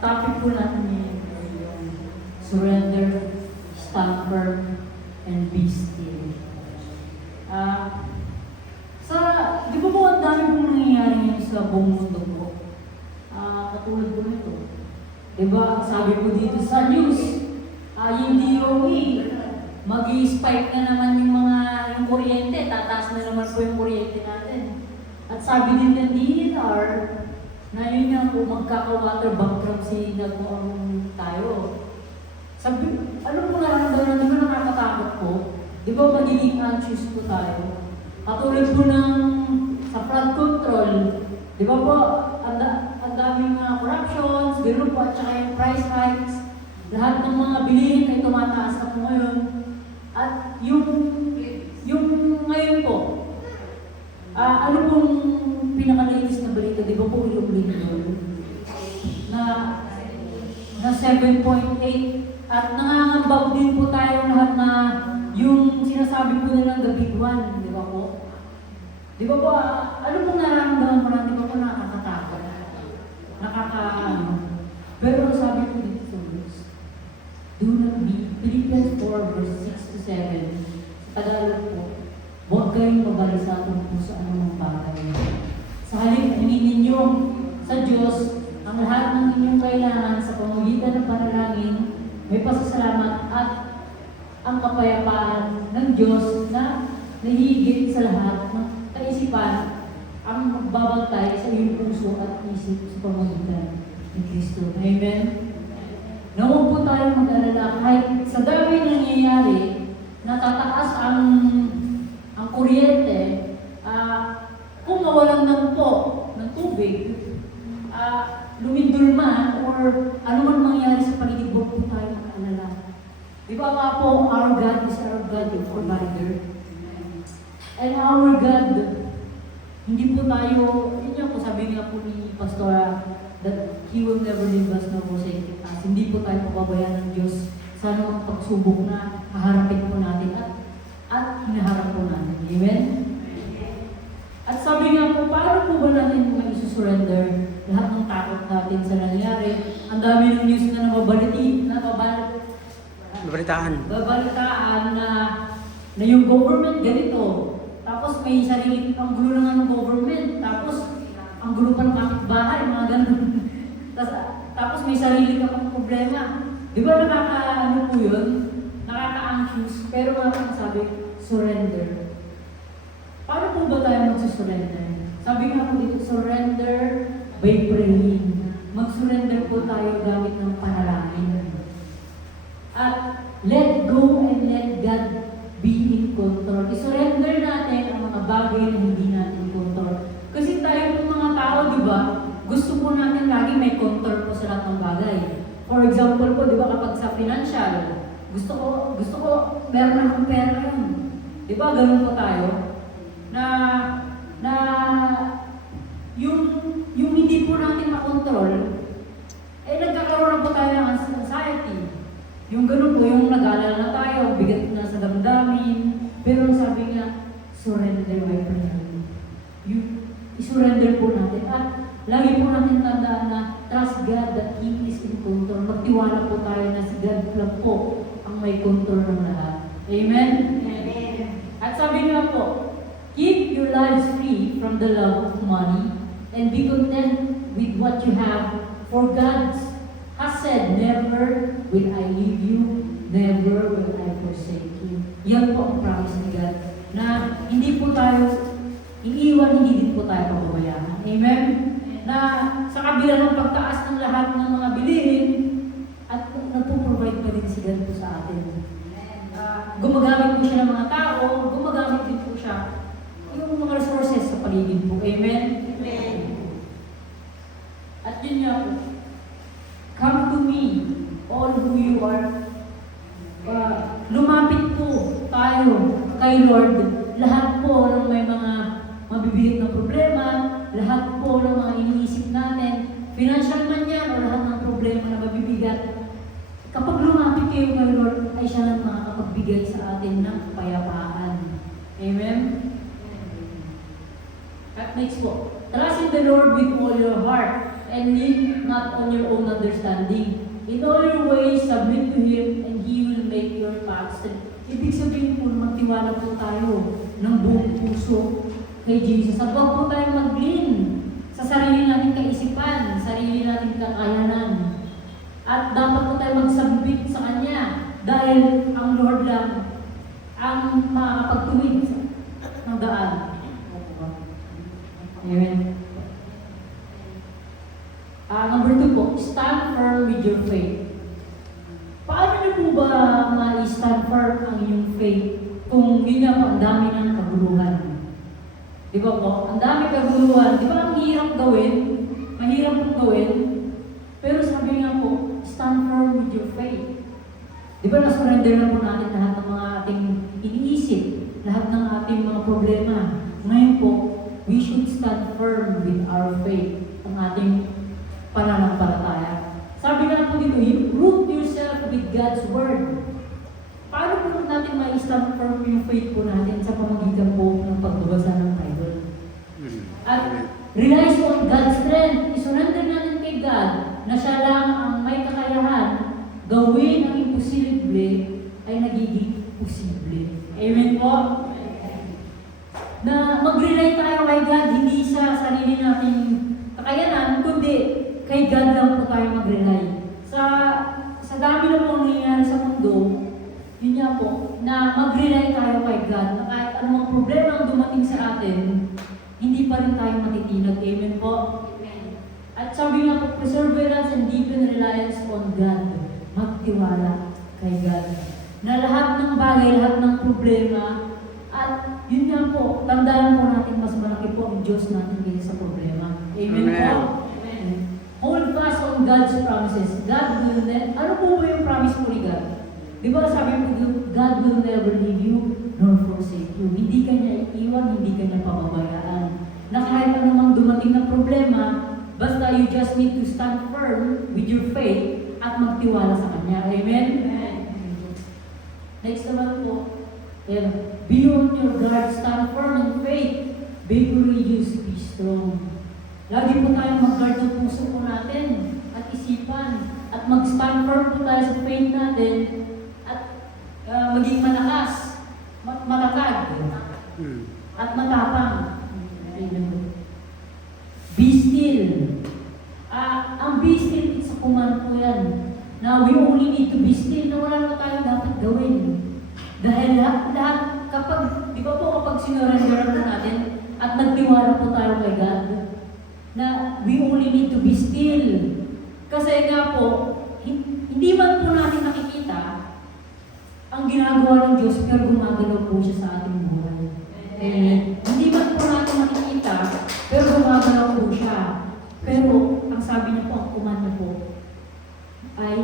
Topic po natin ngayon ay yung surrender, stand firm, and be still. Di ba po ang dami pong nangyayari ngayon sa buong mundo po? Katulad po nito. Di ba, sabi po dito sa news, yung DOE, mag-i-spike na naman yung kuryente, tataas na naman po yung kuryente natin. At sabi din ng DENR, na yun nga po, magkaka-water bankruptcy na po tayo. Sabi, ano po nararamdaman natin, di ba nakakatakot po? Di ba magiging anxious po tayo? Katulad po ng sa flood control, di ba po, ang daming mga corruptions, gano'n po, at saka yung price hikes, lahat ng mga bilihin ay tumataas na po ngayon. At yung ngayon po, ano pong pinaka-latest na balita, di ba po yung linggo? Na 7.8 at nangangambag din po tayo lahat na yung sinasabi po nilang the big one, di ba po? Di ba po, ano pong nararamdaman mo lang, di ba po nakakatakot? Pero ang sabi po dito sa verse, do not be, Philippians 4 verse 6 to 7, sa Tagalog po, huwag kayong mabalisa tungkol sa anumang bagay. Sa halip, hingin ninyo sa Diyos ang lahat ng inyong kailangan sa pamamagitan ng panalangin, may pasasalamat at ang kapayapaan ng Diyos na nahihigit sa lahat ng kaisipan ang magbabantay sa iyong puso at isip sa pamamagitan ni Kristo. Amen? Na huwag po tayong mag-alala kahit sa dami nangyayari, natataas ang kuryente, kung mawalan ng tubig, lumindol man, or ano man mangyari sa paligid, huwag po tayo mag-alala. Di ba nga po, our God is our God, the provider. And our God, hindi po tayo, yun yung sabi nga po ni Pastora, that He will never leave us nor forsake us. Hindi po tayo pababayaan ng Diyos sa anumang pagsubok na haharapin po natin at hinaharap po natin. Amen? At sabi nga po, paano po ba natin may isusurrender lahat ng takot natin sa nangyari? Ang dami ng news na babalitaan na yung government ganito. Tapos may sarili, ang gulo na nga ng government. Tapos ang gulo pa ng kapitbahay, mga ganun. Tapos may sarili ka pang problema. Di ba nakaka-ano po yun? Nakaka-anxious. Pero nga po sabi, surrender. Paano po ba tayo magsusurrender? Sabi nga po dito, surrender by praying. Mag-surrender po tayo gamit ng panalangin. At let go and let God be in control. I-surrender natin ang mga bagay na hindi natin control. Kasi tayo po mga tao, di ba, gusto po natin lagi may control po sa lahat ng bagay. For example po, di ba, kapag sa financial, gusto ko, meron akong pera yun. Di ba, ganun po tayo? Na yung hindi po natin makontrol, nagkakaroon na po tayo ng anxiety. Yung ganun po, yung nag-aalala na tayo, bigat na sa damdamin. Pero sabi nga, surrender by prayer. I-surrender po natin. At lagi po natin tandaan na trust God that He is in control. Magtiwala po tayo na si God lang po ang may control ng lahat. Amen? Amen. At sabi nga po, keep your lives free from the love of money and be content with what you have, for God has said, never will I leave you, never will I forsake you. Yan po ang promise ni God, na hindi po tayo iiwan, hindi din po tayo pababayaan. Amen? Na sa kabila ng pagtaas ng lahat ng mga bilihin, at nagpo-provide pa din si God po sa atin. Gumagamit po siya ng mga tao, gumagamit din po siya yung mga resources sa paligid po. Amen? Amen. At yun nga po, come to me, all who you are. Lumapit po tayo kay Lord. Lahat po ng may mga mabibigat na problema, lahat po ng mga iniisip natin, financial man yan o lahat ng problema na mabibigat. Kapag lumapit kayo kay Lord, ay siya lang makakapagbigay sa atin ng kapayapaan. Amen? At next po, trust in the Lord with all your heart and lean not on your own understanding. In all your ways, submit to Him, and He will make your paths. Ibig sabihin po, magtiwala po tayo ng buong puso kay Jesus. At huwag po tayo mag-lean sa sarili nating kaisipan, sarili nating kakayanan. At dapat po tayo mag-submit sa Kanya dahil ang Lord lang ang makakapagtuwid ng daan. Amen. Number 2 po, stand firm with your faith. Paano niyo po ba ma-stand firm ang inyong faith kung yun nga po, ang dami ng kaguluhan? Di ba po? Ang dami kaguluhan. Di ba ang hirap gawin? Mahirap po gawin. Pero sabi nga po, stand firm with your faith. Di ba na-surrender na po natin lahat ng mga ating iniisip, lahat ng ating mga problema. Ngayon po, we should stand firm with our faith, ang ating pananampalataya. Sabi nga po dito, root yourself with God's Word. Paano po natin ma-stand firm yung faith po natin sa pamamagitan po ng pagbabasa ng Bible? At relies on God's strength. Isurrender natin kay God na siya lang ang may kakayahan gawin ang imposible ay nagiging posible. Amen po? Na mag-rely tayo kay God, hindi sa sarili nating kakayanan, kundi kay God lang po tayo mag-rely. Sa dami na pong nangyayari sa mundo, yun nga po, na mag-rely tayo kay God, na kahit anumang problema ang dumating sa atin, hindi pa rin tayo matitinag. Amen po? Amen. At sabi nga po, perseverance and deepened reliance on God. Magtiwala kay God. Na lahat ng bagay, lahat ng problema, at yun nga po, tandaan po natin mas malaki po ang Diyos natin kaysa sa problema. Amen, Amen. Po? Amen. Hold fast on God's promises. God will never, ano po ba yung promise po ni God? Di ba sabi po dito, God will never leave you nor forsake you. Hindi ka niya iiwan, hindi ka niya pababayaan. Na kahit anumang dumating na problema, basta you just need to stand firm with your faith at magtiwala sa Kanya. Amen? Amen. Next naman po, be on your guard, stand firm in faith, be courageous, be strong. Lagi po tayong mag-guard ng puso po natin at isipan at mag-stand firm po tayo sa faith natin at maging malakas, matatag at matapang. Be still. Ang be still, it's a command po yan. Now, we only need to be still na wala na tayo dapat gawin. Dahil lahat kapag, di ba po kapag sinurrender po natin at nagtiwala po tayo kay God, na we only need to be still. Kasi nga po, hindi man po natin nakikita ang ginagawa ng Diyos, pero gumagalaw po siya sa ating buhay. Hindi man po natin nakikita, pero gumagalaw po siya. Pero, ang sabi niya po, ang command niya po, ay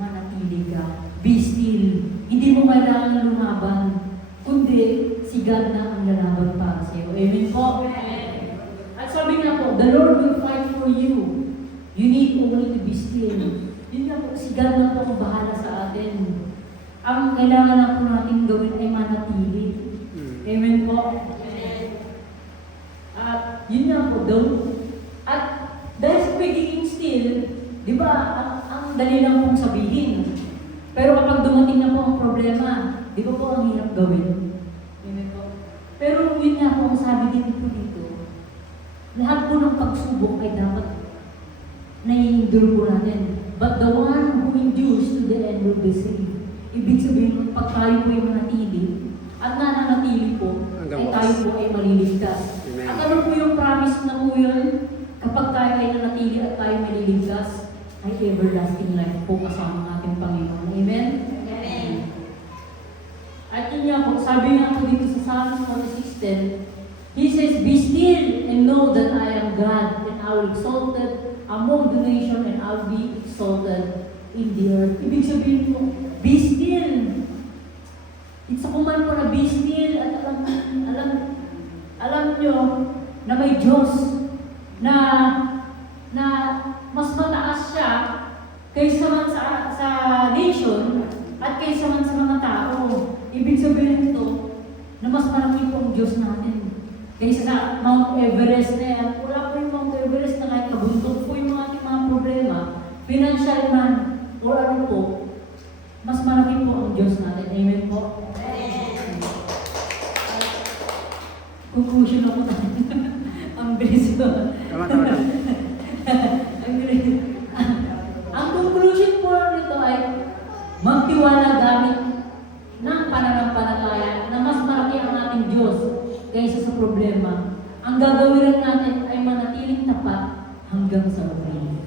manatili ka. Be still. Hindi mo kailangan lumaban, kundi si God na ang lalaban para sa iyo. Amen po? At sabi nga po, the Lord will fight for you. You need only to be still. Yun nga po, si God na po ang bahala sa atin. Ang kailangan na po natin gawin ay manatili. Amen po? At yun nga po, at dahil sa pagiging still, di ba, ang dali lang pong sabihin. Pero kapag dumating na po ang problema, di ba po ang hirap gawin? Amen po? Pero yun nga po, ang sabi dito po dito, lahat po ng pagsubok ay dapat nai-endure po natin. But the one who endures to the end will be saved. Ibig sabihin, pag tayo po ay manatili, at nananatili po, ay tayo po ay maliligtas. Amen. At ano po yung promise na po yun? Kapag tayo ay nanatili at tayo maliligtas, ay everlasting life po kasama ng ating Panginoon. Amen? Amen. At yun nga po, sabi nga po dito sa Psalms 46:10, He says, be still and know that I am God, and I will exalt among the nation, and I will be exalted in the earth. Ibig sabihin po, be still. It's a command po na be still at alam nyo na may Diyos na mas mataas siya kaysa man sa nation at kaysa man sa mga tao. Ibig sabihin ito na mas malaki po ang Diyos natin kaysa sa Mount Everest na yan. Wala po yung Mount Everest na kahit kabuntot po yung mga kapangyarihan o ano po, mas malaki po ang Diyos natin. Amen po? Conclusion ako na. Ang bilis ko. Tama. Ang bilis. Ang conclusion po nito ay magtiwala gamit ng pananampalataya na mas malaki ang ating Diyos kaysa sa problema. Ang gagawin natin ay manatiling tapat hanggang sa huli.